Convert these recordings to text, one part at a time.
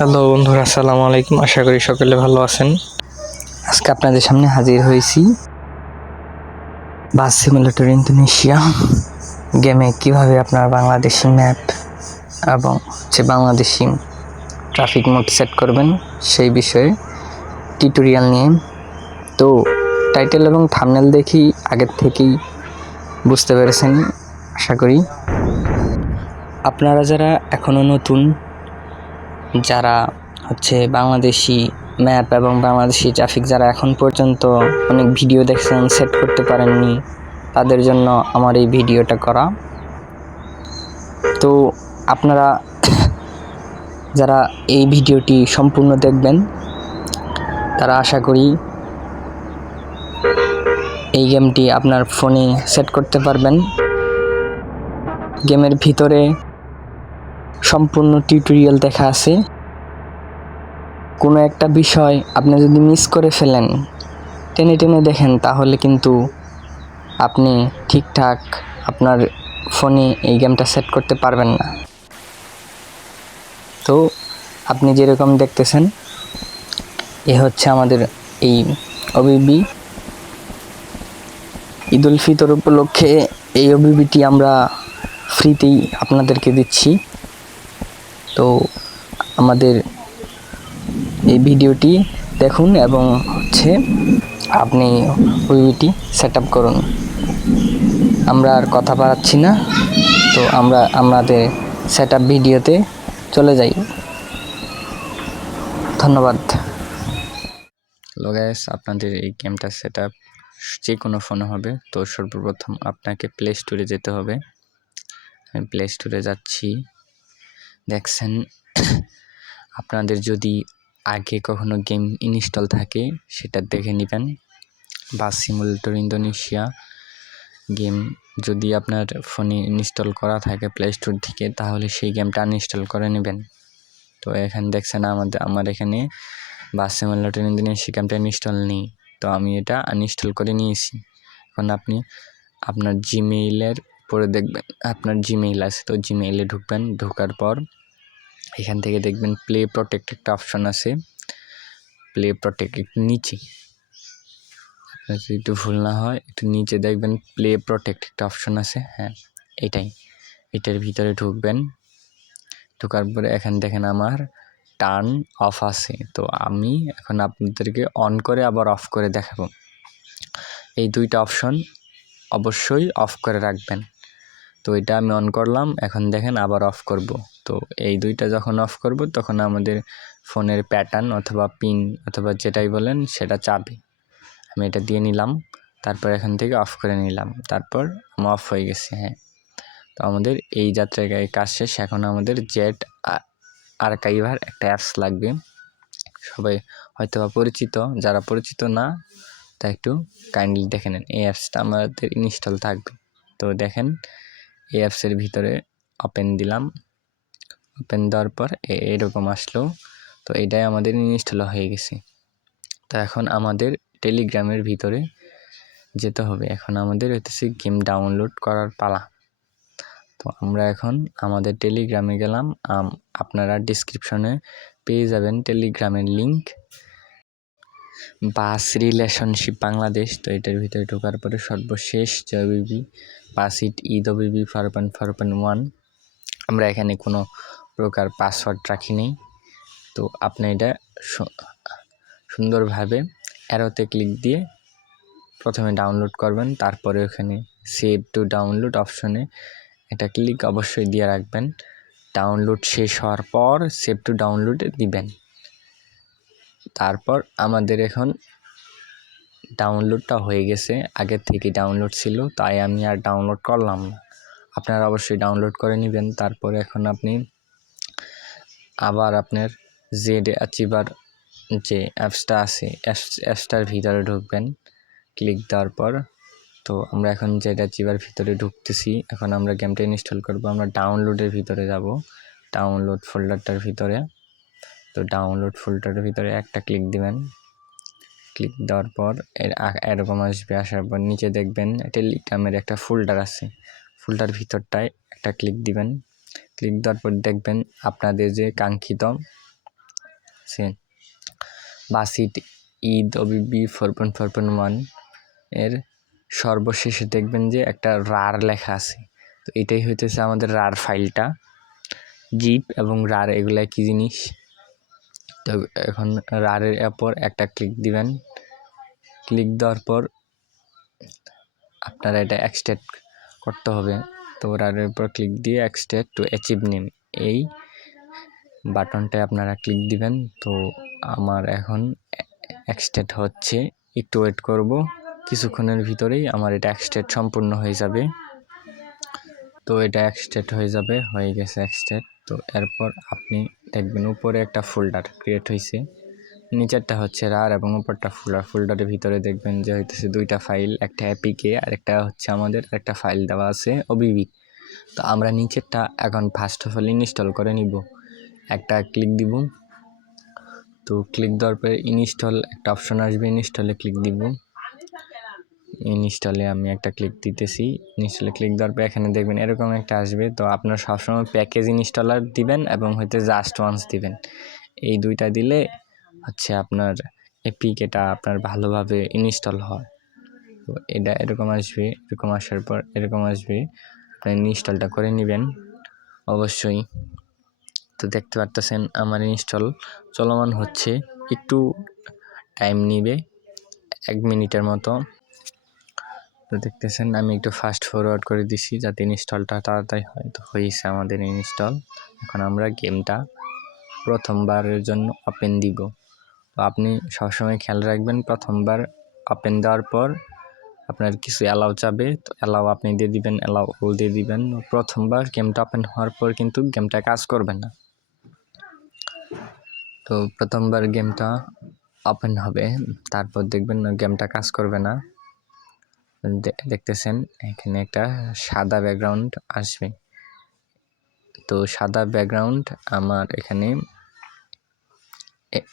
Hello বন্ধুরা, আসসালামু আলাইকুম। আশা করি সকলে ভালো আছেন। আজকে আপনাদের সামনে হাজির হয়েছি বাস সিমুলেটর ইন্দোনেশিয়া গেমে কিভাবে আপনার বাংলাদেশি ম্যাপ এবং বাংলাদেশি ট্রাফিক মোড সেট করবেন সেই বিষয়ে টিউটোরিয়াল নিয়ে। তো টাইটেল এবং থাম্বনেল দেখি আগের থেকেই বুঝতে পেরেছেন আশা করি। আপনারা যারা এখনও নতুন, যারা বাংলাদেশি ম্যাপ এবং বাংলাদেশি ট্রাফিক যারা এখন পর্যন্ত অনেক ভিডিও দেখছেন সেট করতে পারেননি, তাদের জন্য আমার এই ভিডিওটা করা। তো আপনারা যারা এই ভিডিওটি সম্পূর্ণ দেখবেন তারা আশা করি এই গেমটি আপনার ফোনে সেট করতে পারবেন। গেমের ভিতরে সম্পূর্ণ টিউটোরিয়াল দেখা আছে। কোনো একটা বিষয় আপনি যদি মিস করে ফেলেন, টেনে টেনে দেখেন, তাহলে কিন্তু আপনি ঠিকঠাক আপনার ফোনে এই গেমটা সেট করতে পারবেন না। তো আপনি যেরকম দেখতেছেন, এ হচ্ছে আমাদের এই ওবিবি। ঈদ উল ফিতর উপলক্ষে এই ওবিবিটি আমরা ফ্রিতেই আপনাদেরকে দিচ্ছি। তো আমাদের এই ভিডিওটি দেখুন এবং আপনি ওবিবিটি সেট আপ করুন। আমরা আর কথা বাড়াচ্ছি না, তো আমরা আমাদের সেট আপ ভিডিওতে চলে যাই। ধন্যবাদ। হ্যালো গাইস, আপনাদের এই গেমটা সেট আপ যে কোনো ফোনে হবে। তো সর্বপ্রথম আপনাকে প্লে স্টোরে যেতে হবে। আমি প্লে স্টোরে যাচ্ছি। দেখছেন, আপনাদের যদি আগে কখনো গেম ইনস্টল থাকে সেটা দেখে নেবেন। বাস সিমুলেটর ইন্দোনেশিয়া গেম যদি আপনার ফোনে ইনস্টল করা থাকে প্লে স্টোর থেকে, তাহলে সেই গেমটা আনইনস্টল করে নেবেন। তো এখানে দেখছেন আমার এখানে বাস সিমুলেটর ইন্দোনেশিয়া গেমটা ইনস্টল নেই, তো আমি এটা আনইনস্টল করে নিয়েছি। এখন আপনি আপনার জিমেইলের পরে দেখবেন আপনার জিমেইল আছে, তো জিমেইলে ঢুকবেন। ঢোকার পর এখান থেকে দেখবেন প্লে প্রোটেক্ট একটা অপশন আছে। প্লে প্রোটেক্ট একটু নিচে, আপনার যদি একটু ভুল না হয় একটু নিচে দেখবেন প্লে প্রোটেক্ট একটা অপশন আছে। হ্যাঁ, এটার ভিতরে ঢুকবেন। ঢোকার পরে এখানে দেখেন আমার টার্ন অফ আছে, তো আমি এখন আপনাদেরকে অন করে আবার অফ করে দেখাবো। এই দুইটা অপশন অবশ্যই অফ করে রাখবেন। তো এটা আমি অন করলাম, এখন দেখেন আবার অফ করব। তো এই দুইটা যখন অফ করব তখন আমাদের ফোনের প্যাটার্ন অথবা পিন অথবা যেটাই বলেন সেটা চাবে। আমি এটা দিয়ে নিলাম, তারপর এখান থেকে অফ করে নিলাম, তারপর আমার অফ হয়ে গেছে। হ্যাঁ, তো আমাদের এই যাত্রায় কাজ শেষ। এখন আমাদের জেট আর্কাইভার একটা অ্যাপস লাগবে। সবাই হয়তো বা পরিচিত, যারা পরিচিত না তা একটু কাইন্ডলি দেখে নেন। এই অ্যাপসটা আমাদের ইনস্টল থাকবে। তো দেখেন, এই অ্যাপসের ভিতরে ওপেন দিলাম। ওপেন দেওয়ার পর এরকম আসলো। তো এটাই আমাদের ইনস্টল হয়ে গেছে। তো এখন আমাদের টেলিগ্রামের ভিতরে যেতে হবে। এখন আমাদের গেম ডাউনলোড করার পালা। তো আমরা এখন আমাদের টেলিগ্রামে গেলাম। আপনারা ডিসক্রিপশনে পেয়ে যাবেন টেলিগ্রামের লিঙ্ক। বাস রিলেশনশিপ বাংলাদেশ। তো এটার ভিতরে ঢোকার পরে সর্বশেষ যে ওবিবি বাসিট ঈদ ওবিবি 4.4.1, আমরা এখানে কোনো প্রকার পাসওয়ার্ড রাখি নেই। তো আপনি এটা সুন্দরভাবে অ্যারোতে ক্লিক দিয়ে প্রথমে ডাউনলোড করবেন, তারপরে ওখানে সেভ টু ডাউনলোড অপশনে এটা ক্লিক অবশ্যই দিয়ে রাখবেন। ডাউনলোড শেষ হওয়ার পর সেভ টু ডাউনলোডে দিবেন। তারপর আমাদের এখন ডাউনলোডটা হয়ে গেছে, আগের থেকে ডাউনলোড ছিল, তাই আমি আর ডাউনলোড করলাম না। আপনারা অবশ্যই ডাউনলোড করে নেবেন। তারপরে এখন আপনি আবার আপনার জেড অ্যাচিভার যে অ্যাপসটা আছে অ্যাপসটার ভিতরে ঢুকবেন ক্লিক দেওয়ার পর। তো আমরা এখন জেড অ্যাচিভার ভিতরে ঢুকতেছি। এখন আমরা গেমটা ইনস্টল করব। আমরা ডাউনলোডের ভিতরে যাব, ডাউনলোড ফোল্ডারটার ভিতরে। তো ডাউনলোড ফোল্ডারের ভিতরে একটা ক্লিক দিবেন। ক্লিক দেওয়ার পর এরকম আসবে। আসার পর নিচে দেখবেন টেলিগ্রামের একটা ফোল্ডার আছে, ফোল্ডার ভিতরটায় একটা ক্লিক দিবেন। ক্লিক দেওয়ার পর দেখবেন আপনাদের যে কাঙ্ক্ষিত বাসিট ঈদ ওবিবি 4.4.1 এর সর্বশেষে দেখবেন যে একটা রার লেখা আছে। তো এটাই হইতেছে আমাদের রার ফাইলটা। জিপ এবং রার এগুলা কি জিনিস? তো এখন রারের উপর একটা ক্লিক দিবেন। ক্লিক দেওয়ার পর আপনারা এটা এক্সট্রাক্ট করতে হবে। তো রারের উপর ক্লিক দিয়ে এক্সট্রাক্ট টু অ্যাচিভ নেম এই বাটনটায় আপনারা ক্লিক দিবেন। তো আমার এখন এক্সট্রাক্ট হচ্ছে, একটু ওয়েট করব, কিছুক্ষণের ভিতরেই আমার এটা এক্সট্রাক্ট সম্পূর্ণ হয়ে যাবে। তো এটা এক্সট্রাক্ট হয়ে গেছে এক্সট্রাক্ট। তো এরপর আপনি দেখবেন উপরে একটা ফোল্ডার ক্রিয়েট হয়েছে, নিচেরটা হচ্ছে রার এবং উপরটা ফোল্ডারের ভিতরে দেখবেন যে হইতেছে দুইটা ফাইল, একটা এপিকে আর একটা হচ্ছে আমাদের একটা ফাইল দেওয়া আছে ওবিবি। তো আমরা নিচেরটা এখন ফার্স্ট অফ অল ইনস্টল করে নিব। একটা ক্লিক দিব। তো ক্লিক দেওয়ার পরে ইনস্টল একটা অপশন আসবে, ইনস্টলে ক্লিক দিব। ইনস্টলে আমি একটা ক্লিক দিতেছি। ইনস্টলে ক্লিক দেওয়ার পর এখানে দেখবেন এরকম একটা আসবে। তো আপনারা সবসময় প্যাকেজ ইনস্টলার দিবেন এবং হয়তো জাস্ট ওয়ান্স দিবেন। এই দুইটা দিলে হচ্ছে আপনার এপিকেটা আপনার ভালোভাবে ইনস্টল হয়। তো এটা এরকম আসবে, এরকম আসার পর এরকম আসবে, আপনি ইনস্টলটা করে নেবেন অবশ্যই। তো দেখতে পারতেছেন আমার ইনস্টল চলমান হচ্ছে, একটু টাইম নিবে 1 মিনিটের মতো। তো দেখতেছেন আমি একটু ফাস্ট ফরওয়ার্ড করে দিছি যাতে ইনস্টলটা তাড়াতাড়ি হয়। তো হয়েছে আমাদের ইনস্টল। এখন আমরা গেমটা প্রথমবারের জন্য ওপেন দিব। তো আপনি সবসময় খেয়াল রাখবেন প্রথমবার ওপেন দেওয়ার পর আপনার কিছু অ্যালাউ চাবে, তো অ্যালাউ আপনি দিয়ে দিবেন, অ্যালাউ অল দিয়ে দিবেন। প্রথমবার গেমটা ওপেন হওয়ার পর কিন্তু গেমটা কাজ করবে না। তো প্রথমবার গেমটা ওপেন হবে, তারপর দেখবেন গেমটা কাজ করবে না। দেখতেছেন এখানে একটা সাদা ব্যাকগ্রাউন্ড আসবে। তো সাদা ব্যাকগ্রাউন্ড আমার এখানে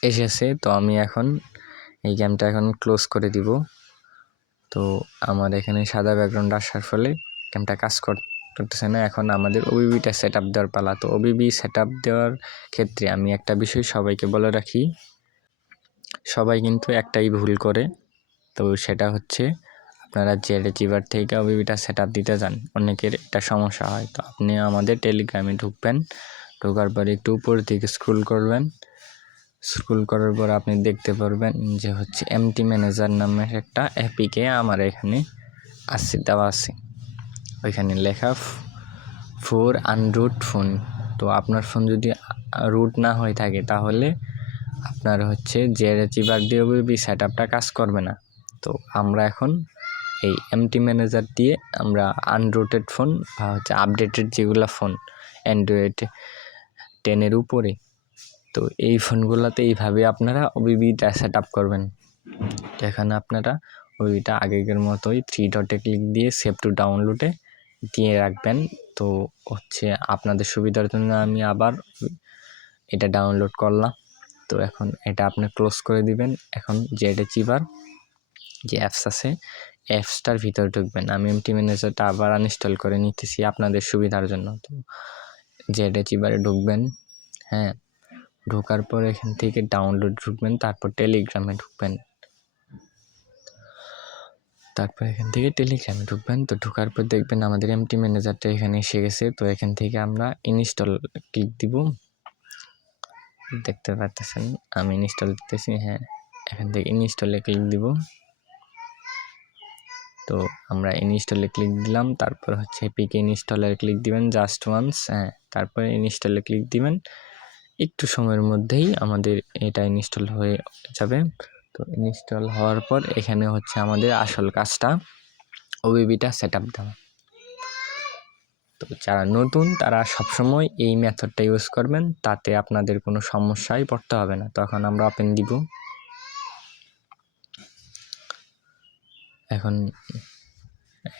এসেছে। তো আমি এখন এই গেমটা এখন ক্লোজ করে দিব। তো আমার এখানে সাদা ব্যাকগ্রাউন্ড আসার ফলে গেমটা কাজ করতেছে না। এখন আমাদের ওবিবিটা সেট আপ দেওয়ার পালা। তো ওবিবি সেট আপ দেওয়ার ক্ষেত্রে আমি একটা বিষয় সবাইকে বলে রাখি, সবাই কিন্তু একটাই ভুল করে। তো সেটা হচ্ছে আপনারা জেড থেকে ওবিবিটা সেট আপ দিতে যান, অনেকের একটা সমস্যা হয়। তো আপনি আমাদের টেলিগ্রামে ঢুকবেন, ঢোকার পরে একটু উপর দিকে স্ক্রল করবেন। স্ক্রল করার পর আপনি দেখতে পারবেন যে হচ্ছে এমটি ম্যানেজার নামের একটা এপিকে আমার এখানে দেওয়া আছে। ওইখানে লেখা ফর আনরুট ফোন। তো আপনার ফোন যদি রুট না হয়ে থাকে তাহলে আপনার হচ্ছে যে রিসিভার দিয়ে ওবিবি সেট আপটা কাজ করবে না। তো আমরা এখন এই এমটি ম্যানেজার দিয়ে আমরা আনরুটেড ফোন বা হচ্ছে আপডেটেড যেগুলো ফোন অ্যান্ড্রয়েড 10 উপরে, তো এই ফোনগুলোতে এইভাবে আপনারা ওবিবিটা সেট আপ করবেন। এখানে আপনারা ওবিবিটা আগের মতোই 3 ডটে ক্লিক দিয়ে সেভ টু ডাউনলোডে দিয়ে রাখবেন। তো হচ্ছে আপনাদের সুবিধার জন্য আমি আবার এটা ডাউনলোড করলাম। তো এখন এটা আপনি ক্লোজ করে দিবেন। এখন জেড চিভার যে অ্যাপস আছে অ্যাপসটার ভিতরে ঢুকবেন। আমি এমটি ম্যানেজারটা আবার আনইনস্টল করে নিতেছি আপনাদের সুবিধার জন্য। তো জেড চিভারে ঢুকবেন, হ্যাঁ, ঢোকার পর এখান থেকে ডাউনলোড ঢুকবেন, তারপর টেলিগ্রামে ঢুকবেন, তারপর এখান থেকে টেলিগ্রামে ঢুকবেন। তো ঢোকার পর দেখবেন আমাদের এমটি ম্যানেজারটা এখানে এসে গেছে। তো এখান থেকে আমরা ইনস্টল ক্লিক দিব। দেখতে পাচ্ছেন আমি ইনস্টল দিতেছি, হ্যাঁ, এখান থেকে ইনস্টলে ক্লিক দিব। তো আমরা ইনস্টলে ক্লিক দিলাম, তারপর হচ্ছে এপিকে ইনস্টলের ক্লিক দিবেন জাস্ট ওয়ান্স, হ্যাঁ, তারপরে ইনস্টলে ক্লিক দিবেন। একটু সময়ের মধ্যেই আমাদের এটা ইনস্টল হয়ে যাবে। তো ইনস্টল হওয়ার পর এখানে হচ্ছে আমাদের আসল কাজটা ওবিবিটা সেট আপ দেওয়া। তো যারা নতুন তারা সবসময় এই মেথডটা ইউজ করবেন, তাতে আপনাদের কোনো সমস্যায় পড়তে হবে না। তখন আমরা ওপেন দিব।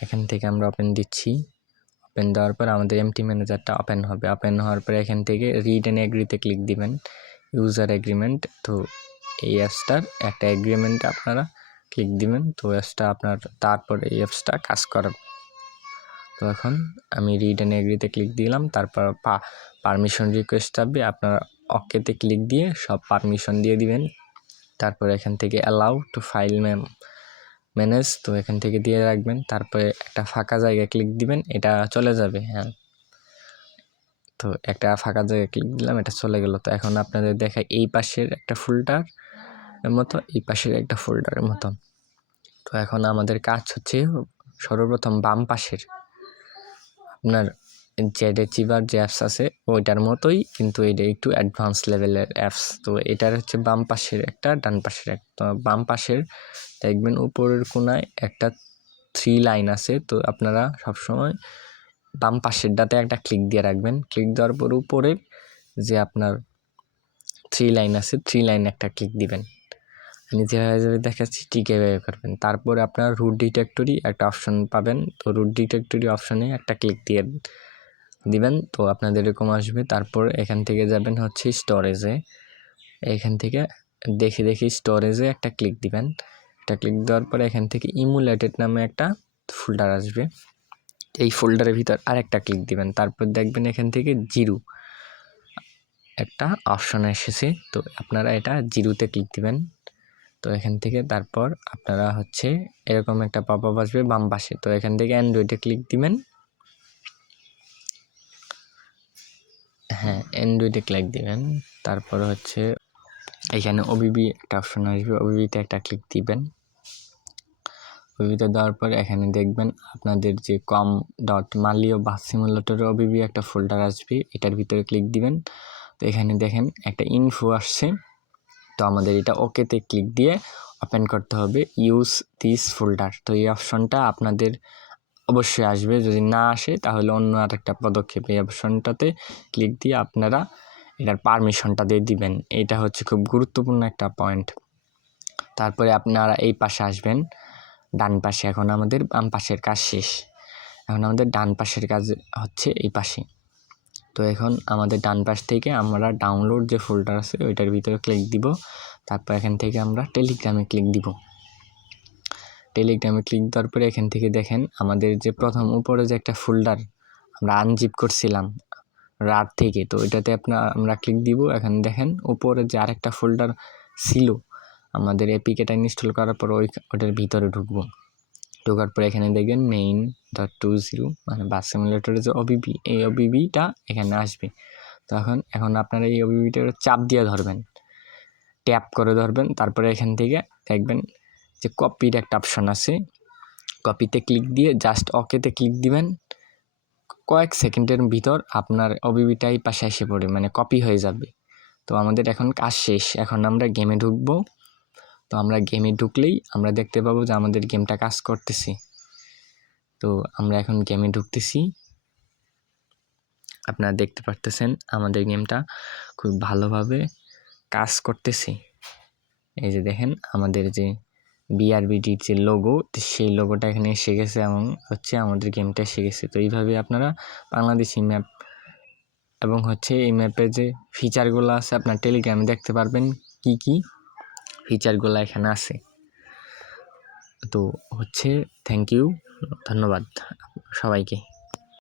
এখান থেকে আমরা ওপেন দিচ্ছি। ওপেন দেওয়ার পর আমাদের এমটি ম্যানেজারটা ওপেন হবে। ওপেন হওয়ার পর এখান থেকে রিড অ্যান্ড এগ্রিতে ক্লিক দিবেন, ইউজার এগ্রিমেন্ট। তো এই অ্যাপসটার একটা এগ্রিমেন্ট আপনারা ক্লিক দিবেন। তো অ্যাপসটা আপনার তারপর এই অ্যাপসটা কাজ করাবে। তো এখন আমি রিড অ্যান্ড এগ্রিতে ক্লিক দিলাম, তারপর পারমিশন রিকোয়েস্ট আসবে, আপনারা ওকেতে ক্লিক দিয়ে সব পারমিশন দিয়ে দিবেন। তারপরে এখান থেকে অ্যালাউ টু ফাইল ম্যানেজ, তো এখান থেকে দিয়ে রাখবেন। তারপরে একটা ফাঁকা জায়গায় ক্লিক দিবেন, এটা চলে যাবে। হ্যাঁ, তো একটা ফাঁকা জায়গায় ক্লিক দিলাম, এটা চলে গেল। তো এখন আপনাদের দেখায় এই পাশের একটা ফোল্ডার মতো, এই পাশের একটা ফোল্ডারের মতো। তো এখন আমাদের কাজ হচ্ছে সর্বপ্রথম বাম পাশের আপনার জেড অ্যাচিভার যে অ্যাপস আছে ওইটার মতোই, কিন্তু এটা একটু অ্যাডভান্স লেভেলের অ্যাপস। তো এটার হচ্ছে বাম পাশের একটা, ডান পাশের একটা। বাম পাশের দেখবেন উপরের কোনায় একটা 3 লাইন আছে, তো আপনারা সবসময় বাম পাশেরটাতে একটা ক্লিক দিয়ে রাখবেন। ক্লিক দেওয়ার পর উপরের যে আপনার 3 লাইন আছে, 3 লাইন একটা ক্লিক দিবেন। আমি যেভাবে দেখাচ্ছি ঠিক এভাবে করবেন। তারপরে আপনার রুট ডিটেক্টরি একটা অপশন পাবেন, তো রুট ডিটেক্টরি অপশনে একটা ক্লিক দিয়ে দিবেন, তো আপনাদের এরকম আসবে। তারপর এখান থেকে যাবেন হচ্ছে স্টোরেজে, এখান থেকে দেখি স্টোরেজে একটা ক্লিক দিবেন। একটা ক্লিক দেওয়ার পরে এখান থেকে ইমুলেটেড নামে একটা ফোল্ডার আসবে, এই ফোল্ডারের ভিতর আরেকটা ক্লিক দিবেন। তারপর দেখবেন এখান থেকে জিরো একটা অপশন এসেছে, তো আপনারা এটা জিরোতে ক্লিক দিবেন। তো এখান থেকে তারপর আপনারা হচ্ছে এরকম একটা পপ আপ আসবে বাম পাশে, তো এখান থেকে অ্যান্ড্রয়েডে ক্লিক দিবেন। হ্যাঁ, অ্যান্ড্রয়েডে ক্লিক দিবেন। তারপর হচ্ছে এখানে ওবিবি একটা অপশন আসবে, ওবিবিতে একটা ক্লিক দিবেন। ওবিবিতে দেওয়ার পর এখানে দেখবেন আপনাদের যে com.malio বাস সিমুলেটর ওবিবি একটা ফোল্ডার আসবে, এটার ভিতরে ক্লিক দিবেন। তো এখানে দেখেন একটা ইনফো আসছে, তো আমাদের এটা ওকেতে ক্লিক দিয়ে ওপেন করতে হবে ইউজ দিস ফোল্ডার। তো এই অপশনটা আপনাদের অবশ্যই আসবে, যদি না আসে তাহলে অন্য আরেকটা পদক্ষেপ, এই অপশনটাতে ক্লিক দিয়ে আপনারা এটার পারমিশনটা দিয়ে দিবেন। এটা হচ্ছে খুব গুরুত্বপূর্ণ একটা পয়েন্ট। তারপরে আপনারা এই পাশে আসবেন, ডান পাশে। এখন আমাদের বাম পাশের কাজ শেষ, এখন আমাদের ডান পাশের কাজ হচ্ছে এই পাশে। তো এখন আমাদের ডান পাশ থেকে আমরা ডাউনলোড যে ফোল্ডার আছে ওইটার ভিতরে ক্লিক দিব। তারপর এখান থেকে আমরা টেলিগ্রামে ক্লিক দিব। টেলিগ্রামে ক্লিক দেওয়ার পরে এখান থেকে দেখেন আমাদের যে প্রথম উপরে যে একটা ফোল্ডার আমরা আনজিপ করছিলাম রাত থেকে, তো ওইটাতে আমরা ক্লিক দিব। এখানে দেখেন উপরে যে আরেকটা ফোল্ডার ছিল আমাদের এপিকেটা ইনস্টল করার পর ওইটার ভিতরে ঢুকবো। ঢোকার পরে এখানে দেখবেন main.20 মানে বাস সিমুলেটরের যে ওবিবি, এই ওবিবিটা এখানে আসবে। তো এখন আপনারা এই ওবিবিটা চাপ দিয়ে ধরবেন, ট্যাপ করে ধরবেন। তারপরে এখান থেকে দেখবেন যে কপির একটা অপশন আছে, কপিতে ক্লিক দিয়ে জাস্ট ওকেতে ক্লিক দিবেন। কয়েক সেকেন্ডের ভিতর আপনার ওবিবিটাই পাশে এসে পড়ে, মানে কপি হয়ে যাবে। তো আমাদের এখন কাজ শেষ, এখন আমরা গেমে ঢুকবো। তো আমরা গেমে ঢুকলেই আমরা দেখতে পাবো যে আমাদের গেমটা কাজ করতেছে। তো আমরা এখন গেমে ঢুকতেছি, আপনারা দেখতে পারতেছেন আমাদের গেমটা খুব ভালোভাবে কাজ করতেছে। এই যে দেখেন আমাদের যে বিআরবিডির যে লোগো, সেই লোগোটা এখানে এসে গেছে এবং হচ্ছে আমাদের গেমটা এসে গেছে। তো এইভাবে আপনারা বাংলাদেশি ম্যাপ এবং হচ্ছে এই ম্যাপের যে ফিচারগুলো আছে আপনার টেলিগ্রামে দেখতে পারবেন, কি কি ফিচারগুলো এখানে আছে। তো হচ্ছে থ্যাংক ইউ, ধন্যবাদ সবাইকে।